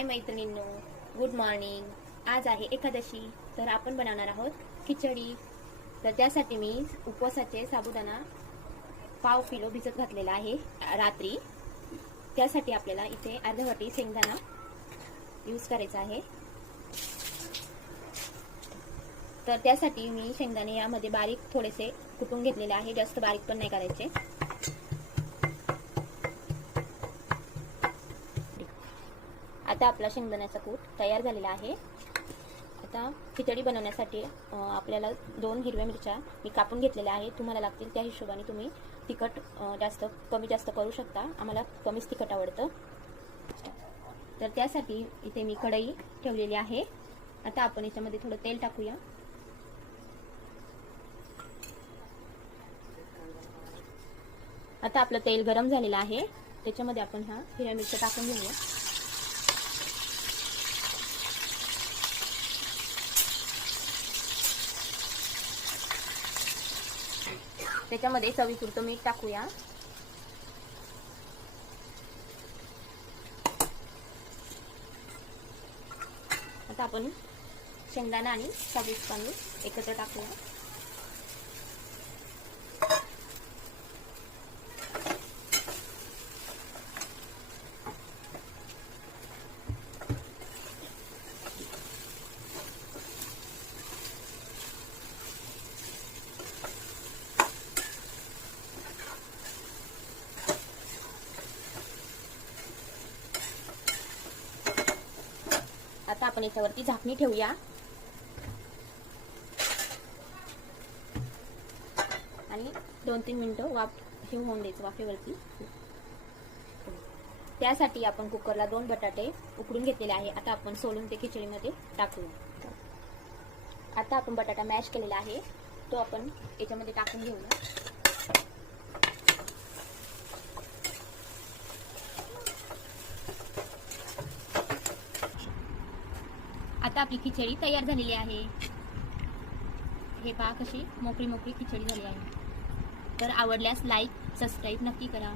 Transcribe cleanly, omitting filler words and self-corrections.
हाय मैत्रिणींनो, good morning. आज आहे एकादशी, तर आपण बनवणार आहोत खिचडी. तर त्यासाठी मी उपवासाचे साबुदाणा पाव किलो भिजत घातलेला आहे रात्री. त्यासाठी आपल्याला इथे अर्धा वाटी शेंगदाणा यूज करायचा आहे. तर त्यासाठी मी शेंगदाणे यामध्ये बारीक थोडेसे कुटून घेतलेले आहे, जास्त बारीक पण नाही करायचे. आता आपला शेंगदाण्याचा कूट तयार झालेला आहे. आता खिचडी बनवण्यासाठी आपल्याला 2 हिरव्या मिरच्या मी कापून घेतलेल्या आहेत. तुम्हाला लागतील त्या हिशोबाने तुम्ही तिखट कमी जास्त करू शकता. आम्हाला कमीच तिखट आवडतं. तर त्यासाठी इथे मी कढई ठेवलेली आहे. आता आपण याच्यामध्ये थोडं तेल टाकूया. आता आपलं तेल गरम झालेलं आहे. त्याच्यामध्ये आपण ह्या हिरव्या मिरच्या टाकून घेऊया. त्याच्यामध्ये चवीपुरतं मीठ टाकूया. आता आपण शेंगदाणा आणि साबूत तांदूळ एकत्र टाकूया. आता आपण याच्यावरती झाकणी ठेवूया आणि 2-3 मिनिटं हे होऊन द्यायचं वाफेवरती. त्यासाठी आपण कुकरला 2 बटाटे उकडून घेतलेले आहे. आता आपण सोलून ते खिचडीमध्ये टाकूया. आता आपण बटाटा मॅश केलेला आहे, तो आपण याच्यामध्ये टाकून घेऊया. आता आपली खिचडी तयार झालेली आहे. हे पहा कशी मोकळी मोकळी खिचडी झाली आहे. तर आवडल्यास लाईक सबस्क्राईब नक्की करा.